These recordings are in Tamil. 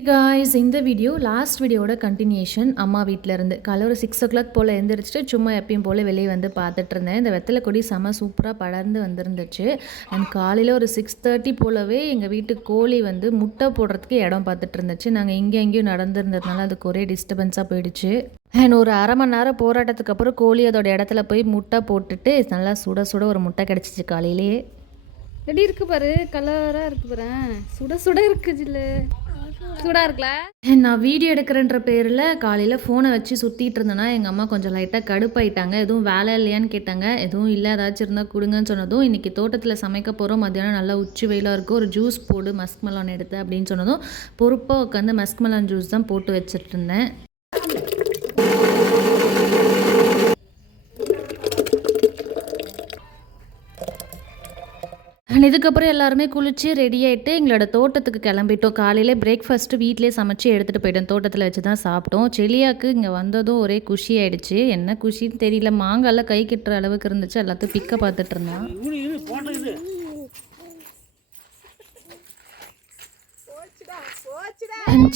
காய்ஸ் இந்த வீடியோ லாஸ்ட் வீடியோட கண்டினியூஷன் அம்மா வீட்டில் இருந்து காலை ஒரு 6 o'clock போல் எழுந்திரிச்சிட்டு சும்மா எப்பயும் போல் வெளியே வந்து பார்த்துட்டு இருந்தேன். இந்த வெத்தலை கொடி செம சூப்பராக படர்ந்து வந்துருந்துச்சு. அண்ட் காலையில் ஒரு 6:30 போலவே எங்கள் வீட்டு கோழி வந்து முட்டை போடுறதுக்கு இடம் பார்த்துட்டு இருந்துச்சு. நாங்கள் இங்கே எங்கேயும் நடந்துருந்ததுனால அதுக்கு ஒரே டிஸ்டர்பன்ஸாக போயிடுச்சு. அண்ட் ஒரு அரை மணி நேரம் போராட்டத்துக்கு அப்புறம் கோழி அதோட இடத்துல போய் முட்டை போட்டுட்டு நல்லா சுட சுட ஒரு முட்டை கிடச்சிச்சு காலையிலேயே. எப்படி இருக்கு பாரு, கலராக இருக்கு பாரு, சுட சுட இருக்கு ஜில்லு, சூடாக இருக்குல்ல. நான் வீடியோ எடுக்கிறேன்ற பேரில் காலையில் ஃபோனை வச்சு சுற்றிட்டு இருந்தேன்னா எங்கள் அம்மா கொஞ்சம் லைட்டாக கடுப்பாயிட்டாங்க. எதுவும் வேலை இல்லையான்னு கேட்டாங்க. எதுவும் இல்லை, ஏதாச்சும் இருந்தால் கொடுங்கன்னு சொன்னதும், இன்றைக்கி தோட்டத்தில் சமைக்க போகிறோம், மத்தியானம் நல்லா உச்சி வெயிலாக இருக்கும், ஒரு ஜூஸ் போடு மஸ்க் மெலான் எடுத்து அப்படின்னு சொன்னதும் பொறுப்பாக உட்காந்து மஸ்க் மெலான் ஜூஸ் தான் போட்டு வச்சுட்டு இருந்தேன். இதுக்கப்புறம் எல்லாருமே குளிச்சு ரெடி ஆகிட்டு எங்களோட தோட்டத்துக்கு கிளம்பிட்டோம். காலையில் பிரேக்ஃபாஸ்ட்டு வீட்டிலே சமைச்சு எடுத்துகிட்டு போயிட்டோம். தோட்டத்தில் வச்சு தான் சாப்பிட்டோம். செலியாவுக்கு இங்கே வந்ததும் ஒரே குஷி ஆகிடுச்சு. என்ன குஷின்னு தெரியல, மாங்காலாம் கை கிட்டுற அளவுக்கு இருந்துச்சு. எல்லாத்தையும் பிக்க பார்த்துட்டு இருந்தான்.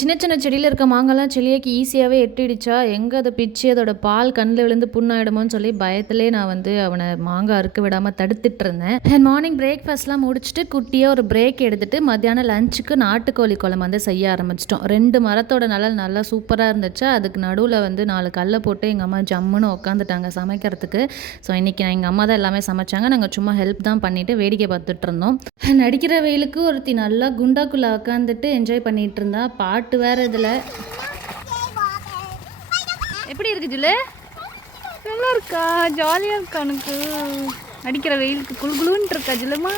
சின்ன சின்ன செடியில் இருக்க மாங்காய்லாம் செலியாக்கு ஈஸியாகவே எட்டிடுச்சா. எங்கே அதை பிச்சு அதோட பால் கண்ணில் விழுந்து புண்ணாயிடுமோன்னு சொல்லி பயத்திலே நான் வந்து அவனை மாங்காய் அறுக்க விடாமல் தடுத்துட்டு இருந்தேன். அண்ட் மார்னிங் பிரேக்ஃபாஸ்ட்லாம் முடிச்சுட்டு குட்டியாக ஒரு பிரேக் எடுத்துகிட்டு மத்தியானம் லஞ்சுக்கு நாட்டுக்கோழி குழம்பு வந்து செய்ய ஆரம்பிச்சிட்டோம். 2 மரத்தோட நிழல் நல்லா சூப்பராக இருந்துச்சு. அதுக்கு நடுவில் வந்து 4 கல்லை போட்டு எங்கள் அம்மா ஜம்முன்னு உட்காந்துட்டாங்க சமைக்கிறதுக்கு. ஸோ இன்றைக்கி எங்கள் அம்மா தான் எல்லாமே சமைச்சாங்க. நாங்கள் சும்மா ஹெல்ப் தான் பண்ணிவிட்டு வேடிக்கை பார்த்துட்டு இருந்தோம். நடிக்கிற வெயிலுக்கு ஒருத்தி நல்லா குண்டாக்குள்ளே உட்காந்துட்டு என்ஜாய் பண்ணிகிட்டு இருந்தா. பாட்டு வேறு இதில். எப்படி இருக்கு ஜில்லு? நல்லா இருக்கா, ஜாலியாக இருக்கா உனக்கு? அடிக்கிற வெயிலுக்கு குளு குளுன்னு இருக்கா ஜில்லுமா?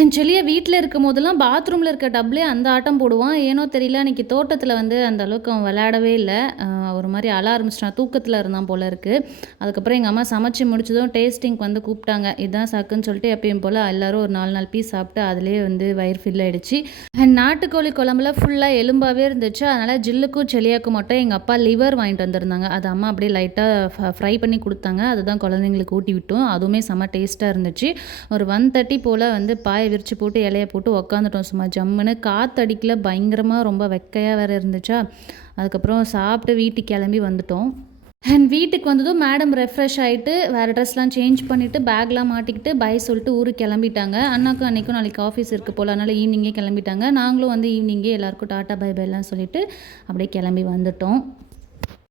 என் செலியை வீட்டில் இருக்கும் போதெல்லாம் பாத்ரூமில் இருக்க டப்லேயே அந்த ஆட்டம் போடுவான். ஏனோ தெரியல, அன்றைக்கி தோட்டத்தில் வந்து அந்த அளவுக்கு அவன் விளையாடவே இல்லை. ஒரு மாதிரி அழ ஆரம்பிச்சிட்டான், தூக்கத்தில் இருந்தான் போல் இருக்குது. அதுக்கப்புறம் எங்கள் அம்மா சமைச்சு முடிச்சதும் டேஸ்டிங்க்கு வந்து கூப்பிட்டாங்க. இதுதான் சக்குன்னு சொல்லிட்டு எப்பயும் போல் எல்லோரும் ஒரு 4 பீஸ் சாப்பிட்டு அதிலே வந்து வயிறு ஃபில் ஆகிடுச்சு. நாட்டுக்கோழி குழம்புல ஃபுல்லாக எலும்பாகவே இருந்துச்சு. அதனால் ஜில்லுக்கும் செலியாக்கும் மட்டும் எங்கள் அப்பா லிவர் வாங்கிட்டு வந்திருந்தாங்க. அது அம்மா அப்படியே லைட்டாக ஃப்ரை பண்ணி கொடுத்தாங்க. அதுதான் குழந்தைங்களுக்கு ஊட்டி விட்டோம். அதுவுமே செம்ம டேஸ்ட்டாக இருந்துச்சு. ஒரு 1:30 போல் வந்து பாயை விரிச்சு போட்டு இலையை போட்டு உக்காந்துட்டோம் சும்மா ஜம்முன்னு. காற்றடிக்கல, பயங்கரமாக ரொம்ப வெக்கையாக வேறு இருந்துச்சா. அதுக்கப்புறம் சாப்பிட்டு வீட்டுக்கு கிளம்பி வந்துட்டோம். அண்ட் வீட்டுக்கு வந்ததும் மேடம் ரெஃப்ரெஷ் ஆகிட்டு வேறு ட்ரெஸ்லாம் சேஞ்ச் பண்ணிவிட்டு பேக்லாம் மாட்டிக்கிட்டு பை சொல்லிட்டு ஊருக்கு கிளம்பிட்டாங்க. அண்ணாக்கும் அன்றைக்கும் நாளைக்கு ஆஃபீஸ் இருக்குது போல், அதனால் ஈவினிங்கே கிளம்பிட்டாங்க. நாங்களும் வந்து ஈவினிங்கே எல்லாேருக்கும் டாட்டா பை பைலாம் சொல்லிவிட்டு அப்படியே கிளம்பி வந்துட்டோம்.